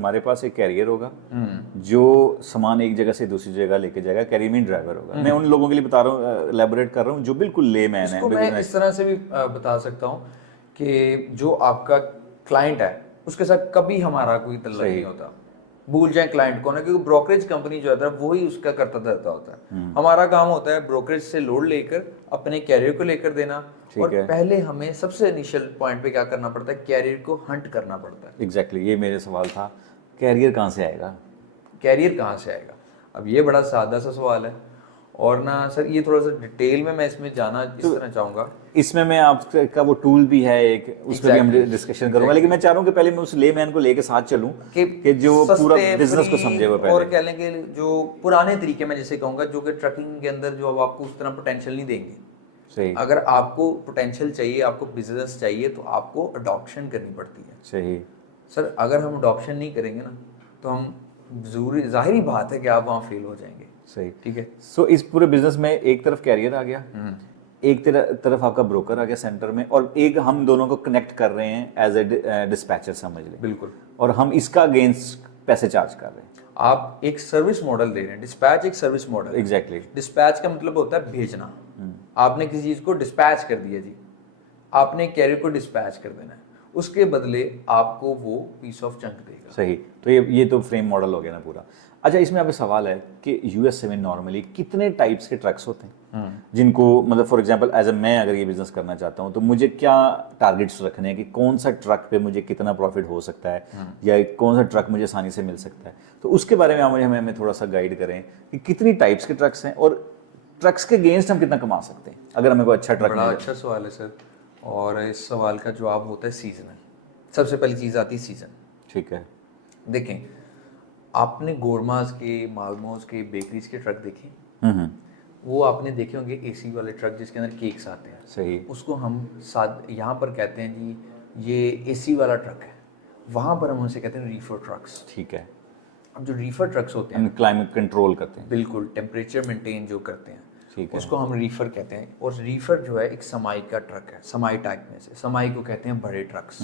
हमारे पास एक कैरियर होगा जो सामान एक जगह से दूसरी जगह लेके जाएगा, कैरियर मीन ड्राइवर होगा। मैं उन लोगों के लिए बता रहा हूँ, एलैबोरेट कर रहा हूँ जो बिल्कुल लेमैन है। इसको मैं इस तरह से भी बता सकता हूँ कि जो आपका क्लाइंट है उसके साथ कभी हमारा कोई तल्लक नहीं होता। भूल जाए क्लाइंट को ना, क्योंकि ब्रोकरेज कंपनी जो है वही उसका करता धरता होता है। हमारा काम होता है ब्रोकरेज से लोड लेकर अपने कैरियर को लेकर देना, और पहले हमें सबसे इनिशियल पॉइंट पे क्या करना पड़ता है, कैरियर को हंट करना पड़ता है। एग्जैक्टली, ये मेरे सवाल था, कैरियर कहाँ से आएगा? कैरियर कहाँ से आएगा? अब ये बड़ा सादा सा सवाल है, और ना सर ये थोड़ा सा डिटेल में मैं इसमें जाना इस तरह चाहूँगा। इसमें मैं आपका वो टूल भी है एक, उस पर भी हम डिस्कशन करूंगा, लेकिन मैं चाह रहा हूँ कि पहले मैं उस लेमैन को लेके साथ चलूं कि जो पूरा बिजनेस को समझे वो पहले। और कह लेंगे जो पुराने तरीके में जैसे कहूँगा, जो कि ट्रकिंग के अंदर जो अब आपको उस तरह पोटेंशियल नहीं देंगे। सही। अगर आपको पोटेंशियल चाहिए, आपको बिजनेस चाहिए, तो आपको अडॉप्शन करनी पड़ती है। सही सर अगर हम अडॉप्शन नहीं करेंगे ना, तो हम जरूरी जाहिर बात है कि आप वहाँ फेल हो जाएंगे। सही, ठीक है। सो इस पूरे बिजनेस में एक तरफ कैरियर आ गया, एक तरफ आपका ब्रोकर आ गया सेंटर में, और एक हम दोनों को कनेक्ट कर रहे हैं एज ए डिस्पैचर, समझ लें। बिल्कुल। और हम इसका अगेंस्ट पैसे चार्ज कर रहे हैं। आप एक सर्विस मॉडल दे रहे हैं, डिस्पैच एक सर्विस मॉडल। एग्जैक्टली। डिस्पैच का मतलब होता है भेजना। आपने किसी चीज को डिस्पैच कर दिया जी, आपने कैरियर को डिस्पैच कर देना है, उसके बदले आपको वो पीस ऑफ चंक देगा। सही, तो ये तो फ्रेम मॉडल हो गया ना पूरा। अच्छा, इसमें आप सवाल है कि यूएसए में नॉर्मली कितने टाइप्स के ट्रक्स होते हैं जिनको, मतलब फॉर एग्जांपल एज ए मैं अगर ये बिजनेस करना चाहता हूँ तो मुझे क्या टारगेट्स रखने हैं कि कौन सा ट्रक पे मुझे कितना प्रॉफिट हो सकता है, या कौन सा ट्रक मुझे आसानी से मिल सकता है, तो उसके बारे में आप मुझे हमें थोड़ा सा गाइड करें कि कितनी टाइप्स के ट्रक्स हैं और ट्रक्स के अगेंस्ट हम कितना कमा सकते हैं अगर हमें कोई अच्छा ट्रक। बड़ा अच्छा सवाल है सर, और इस सवाल का जवाब होता है सीजनल। सबसे पहली चीज़ आती है सीजन। ठीक है। देखें, आपने गोरमास के, मालमोस के, बेकरीज के ट्रक देखे, वो आपने देखे होंगे एसी वाले ट्रक जिसके अंदर केक्स आते हैं। सही। उसको हम साथ यहाँ पर कहते हैं जी ये एसी वाला ट्रक है, वहाँ पर हम उनसे कहते हैं रीफर ट्रक्स। ठीक है। अब जो रीफर ट्रक्स होते हैं, क्लाइमेट कंट्रोल करते हैं, बिल्कुल टेम्परेचर मेंटेन जो करते हैं, ठीक है, उसको हम रीफर कहते हैं। और रीफर जो है एक समाई का ट्रक है, समाई टाइप में से, समाई को कहते हैं बड़े ट्रक्स।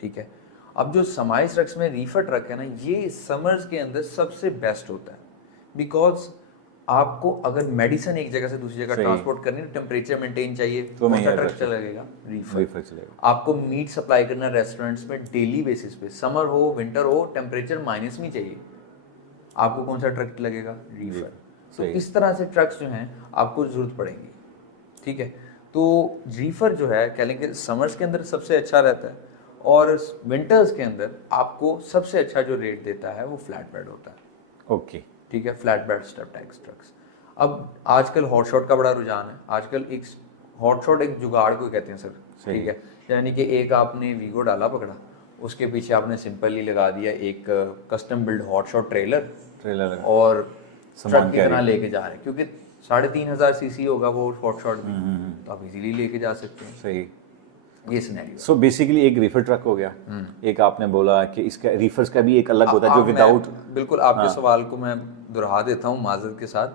ठीक है। अब जो समाई ट्रक्स में रीफर ट्रक है ना, ये समर्स के अंदर सबसे बेस्ट होता है, बिकॉज आपको अगर मेडिसिन एक जगह से दूसरी जगह ट्रांसपोर्ट करनी है, टेम्परेचर मेंटेन चाहिए, तो कौन सा ट्रक चलेगा? रीफर चलेगा। आपको मीट सप्लाई करना रेस्टोरेंट्स में डेली बेसिस पे, समर हो विंटर हो, टेम्परेचर माइनस में चाहिए, आपको कौन सा ट्रक लगेगा? रीफर। तो इस तरह से ट्रक्स जो हैं आपको जरूरत पड़ेगी। ठीक है। तो रीफर जो है कह लेंगे समर्स के अंदर सबसे अच्छा रहता है, और विंटर्स के अंदर आपको सबसे अच्छा जो रेट देता है वो फ्लैट बेड होता है। ओके। ठीक है, flat bed step tax trucks. अब आजकल हॉट शॉट का बड़ा रुझान है। आजकल एक हॉट शॉट एक जुगाड़ को कहते हैं सर। ठीक है, यानी कि एक आपने वीगो डाला पकड़ा, उसके पीछे आपने सिंपली लगा दिया एक custom build hot shot trailer और ट्रक कितना लेके जा रहे हैं, क्योंकि 3500 सीसी होगा वो हॉट शॉट में, तो आप इजीली लेके जा सकते हैं। सही। ये सिनेरियो। सो बेसिकली एक रीफर ट्रक हो गया, एक आपने बोला कि इसका रीफर्स का भी एक अलग होता है जो विदाउट। बिल्कुल, आपके सवाल को मैं दोहरा देता हूँ माजरत के साथ,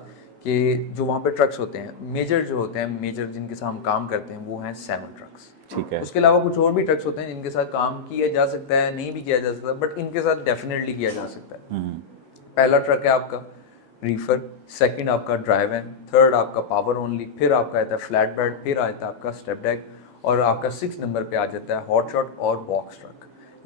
कि जो वहाँ पे ट्रक्स होते हैं मेजर जो होते हैं, मेजर जिनके साथ हम काम करते हैं वो हैं 7 ट्रक्स। ठीक है। उसके अलावा कुछ और भी ट्रक्स होते हैं जिनके साथ काम किया जा सकता है, नहीं भी किया जा सकता, बट इनके साथ डेफिनेटली किया जा सकता है। पहला ट्रक है आपका रीफर, सेकंड आपका ड्राइव एन, थर्ड आपका पावर ओनली, फिर आपका आता है फ्लैट बेड, फिर आता है आपका स्टेप डेक, और आपका 6 नंबर पे आ जाता है हॉट शॉट और बॉक्स ट्रक।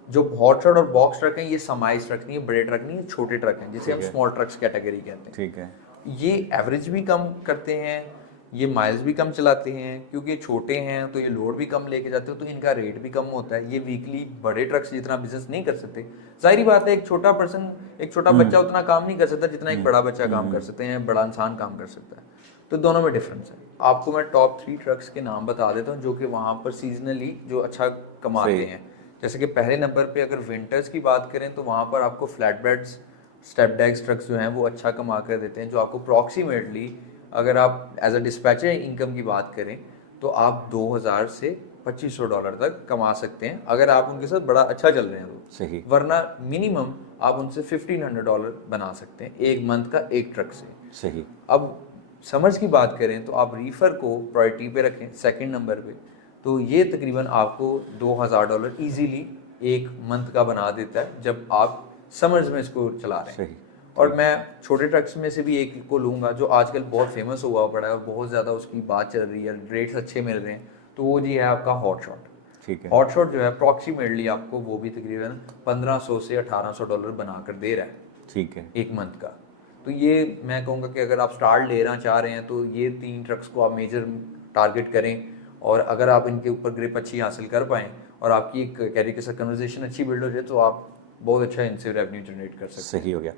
जो हॉट शॉट और बॉक्स ट्रक हैं ये समाइज ट्रक नहीं है, बड़े ट्रक नहीं है, छोटे ट्रक हैं जिसे हम स्मॉल ट्रक्स कैटेगरी कहते हैं। ठीक है। ये एवरेज भी कम करते हैं, ये माइल्स भी कम चलाते हैं, क्योंकि छोटे हैं तो ये लोड भी कम लेके जाते हो, तो इनका रेट भी कम होता है। ये वीकली बड़े ट्रक्स जितना बिजनेस नहीं कर सकते। जाहिर बात है, एक छोटा बच्चा उतना काम नहीं कर सकता जितना एक बड़ा बच्चा काम कर सकते हैं, बड़ा इंसान काम कर सकता है। तो दोनों में डिफरेंस है। आपको मैं टॉप 3 ट्रक्स के नाम बता देता हूँ जो कि वहाँ पर सीजनली जो अच्छा कमाते हैं। जैसे कि पहले नंबर पे अगर विंटर्स की बात करें तो वहाँ पर आपको फ्लैट बेड्स, स्टेप डेक्स ट्रक्स जो हैं वो अच्छा कमा कर देते हैं, जो आपको अप्रॉक्सीमेटली अगर आप एज अ डिस्पैचर इनकम की बात करें तो आप $2000 से $2500 तक कमा सकते हैं अगर आप उनके साथ बड़ा अच्छा चल रहे हैं तो। सही। वरना मिनिमम आप उनसे $1500 बना सकते हैं एक मंथ का एक ट्रक से। सही। अब समर्स की बात करें तो आप रीफर को प्रायोरिटी पे रखें सेकंड नंबर पे, तो ये तकरीबन आपको $2000 इजीली एक मंथ का बना देता है जब आप समर्स में इसको चला रहे हैं। सही। और मैं छोटे ट्रक्स में से भी एक को लूँगा जो आजकल बहुत फेमस हुआ पड़ा है और बहुत ज़्यादा उसकी बात चल रही है, रेट्स अच्छे मिल रहे हैं, तो वो जी है आपका हॉट शॉट। ठीक है। हॉट शॉट जो है अप्रॉक्सीमेटली आपको वो भी तकरीबन 1500 से $1800 बनाकर दे रहा है ठीक है। एक मंथ का। तो ये मैं कहूँगा कि अगर आप स्टार्ट लेना चाह रहे हैं तो ये 3 ट्रक्स को आप मेजर टारगेट करें, और अगर आप इनके ऊपर ग्रिप अच्छी हासिल कर पाएँ और आपकी एक कैरी के साथ कन्वर्सेशन अच्छी बिल्ड हो जाए तो आप बहुत अच्छा इनसे रेवेन्यू जनरेट कर सकते हैं। सही हो गया।